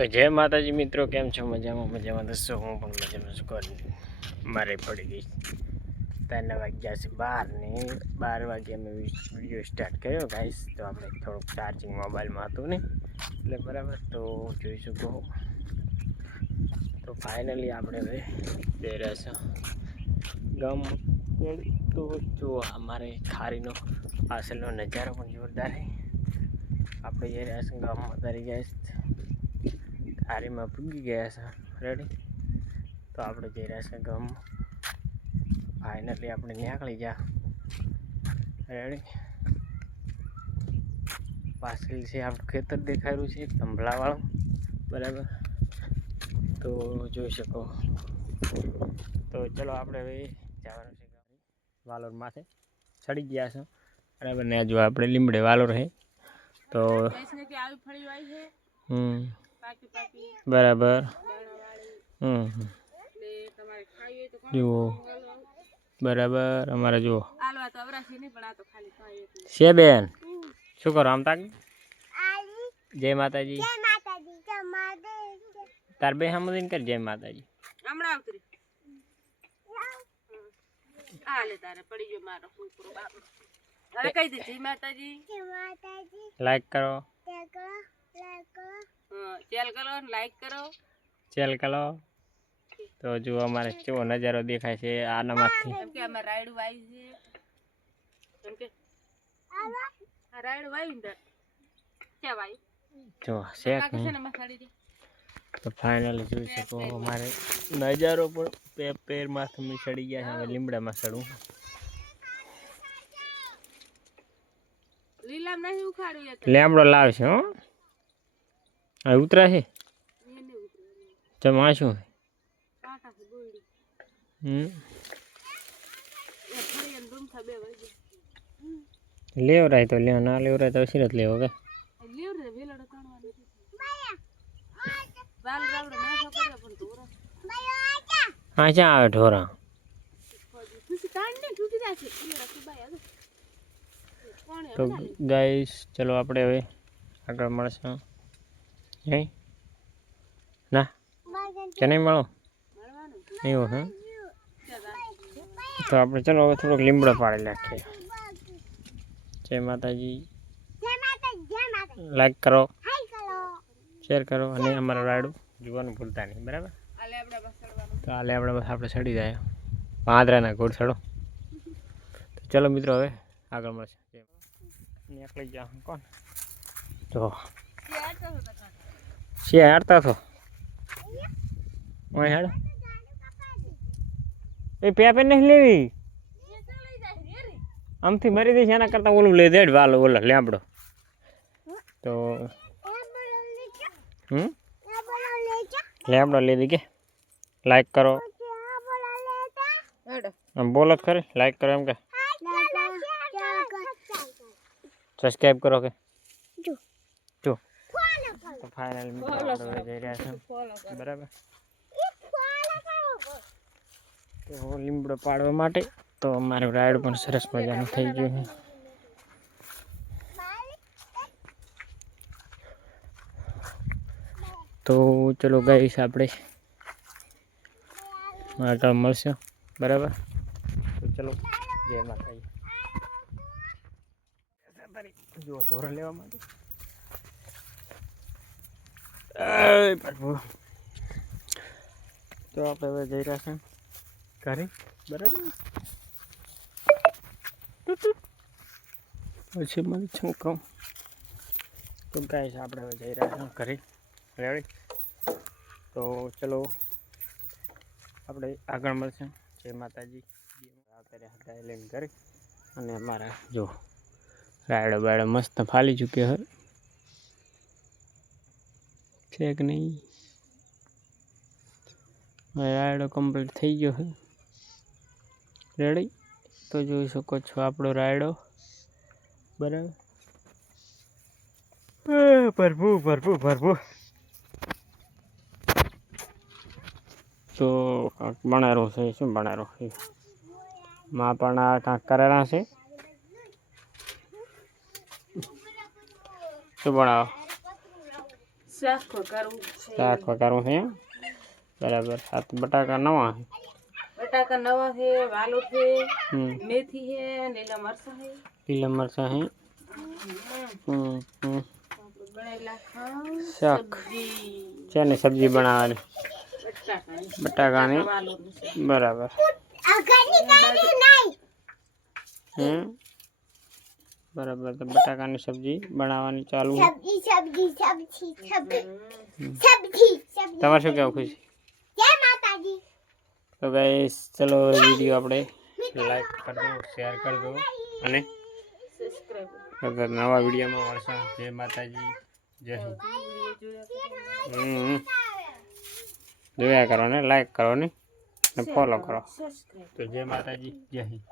તો જય માતાજી મિત્રો, કેમ છો? મજામાં દસો. હું પણ મજામાં છું. મારે પડી ગઈ 3 વાગ્યા છે 12 ને 12 વાગે અમે વિડીયો સ્ટાર્ટ કર્યો ગાઈસ. તો આપણે થોડુંક ચાર્જિંગ મોબાઈલમાં હતું ને એટલે બરાબર તો જોઈ શકો. તો ફાઇનલી આપણે હવે જઈ રહ્યા છે ગામ. તો જો અમારે ખારીનો પાછળનો નજારો પણ જોરદાર છે. આપણે જઈ રહ્યા છીએ ગામમાં. તારી ગયા ખારીમાં પૂગી ગયા છે રેડી. તો આપણે જઈ રહ્યા છીએ ગામમાં. ફાઇનલી આપણે નીકળી ગયા રેડી. પાછળ છે આપણું ખેતર દેખાયું છે થંભલાવાળું બરાબર, તો જોઈ શકો. તો ચલો આપણે હવે જવાનું છે વાલોર માથે ચડી ગયા છે બરાબર ને. જો આપણે લીમડે વાલોર છે તો બરાબર. જુઓ બરાબર. અમારે જુઓ છે બેન, શું કરો? આમ તાક. જય માતાજી. તાર બે હમદીન કર જય માતાજી. લાઈક કરો, ચેલ કરો. તો જો અમારે કેવો નજારો દેખાય છે આનામાંથી. જો શેક તો ફાઇનલી જોઈ શકો અમારે નજારો પણ પેરમાંથી મેં ચડી ગયા છે. હવે લીમડામાં ચડું. લેમડો લાવશે હો. હવે ઉતરાશે જમા શું લેવરાય તો લેવો, ના લેવરાય તો સિરત લેવો કે. હા ક્યાં આવે ઢોરા? તો ગાઈસ ચલો આપણે હવે આગળ મળશું. હે ના કે નહીં મળો એવું હે? તો આપણે ચલો હવે થોડોક લીમડો પાડી નાખીએ. જય માતાજી. લાઈક કરો, શેર કરો અને અમારું રાયડું જોવાનું ભૂલતા નહીં બરાબર. તો હાલે આપણે બસ આપણે ચડી જાય પાંદરાના ઘોડ ચડો. તો ચલો મિત્રો હવે આગળ મળશે. નીકળી ગયા કોણ જો શિયા હારતા છો હેડ. એ પેપર નહીં લેવી, આમથી મરી દઈશ. એના કરતાં ઓલું લઈ દે વાલો ઓલો લેમડો. તો લેમડો લઈ દે કે. લાઈક કરો, આમ બોલો જ ખરી. લાઈક કરો એમ કે સબસ્ક્રાઈબ કરો કે જો. તો ફાઇનલ જઈ રહ્યા છે બરાબર. તો લીમડો પાડવા માટે તો અમારું રાયડ પણ સરસ મજાનું થઈ ગયું છે. તો ચલો ગાઈસ આપણે આગળ મળશે બરાબર. તો ચલો જય માતાજી. જો ધોરણ લેવા માટે તો આપણે હવે જઈ રહ્યા છે ઘરે બરાબર. પછી મને શું કહું. તો ગાઈસ આપણે હવે જઈ રહ્યા છીએ ઘરે રેડી. તો ચલો આપણે આગળ મળશે. જય માતાજી. અત્યારે હટાઈ લઈને ઘરે અને અમારા જો રાયડો બાયડો મસ્ત ફાલી ચૂક્યો છે કે નહીં. રાયડો કમ્પ્લીટ થઈ ગયો છે રેડી. તો જોઈ શકો છો આપણો રાયડો બરાબર. ભરપૂર. તો કાંક બનારો છે. શું બનારો છે? માં પણ કાંક કરેલા છે. શું બનાવો? શાક કરવું છે. શાક વઘારવું છે એમ? બરાબર. આ તો બટાકા નવા છે. બટાકા નવા છે, વાલો છે, હમ મેથી છે, લીલા મરચાં છે. લીલા મરચાં છે. હમ હમ બનાવેલા ખાવ શાક સબ્જી છે ને સબ્જી બનાવવાની બટાકાની બટાકાની. વાલોની છે. બરાબર. હમ બરાબર. તો બટાકાની સબ્જી બનાવવાની ચાલુ છે. તમારે શું કહેવું ખુશી? તો ગાઈસ ચલો વિડીયો આપણે લાઈક કરજો, શેર કરજો અને સબસ્ક્રાઇબ નવા વિડીયોમાં મળશું. જય માતાજી, જય હિન્દ. જોયા કરો ને, લાઈક કરો ને, ફોલો કરો. સબસ્ક્રાઇબ તો જય માતાજી, જય હિન્દ.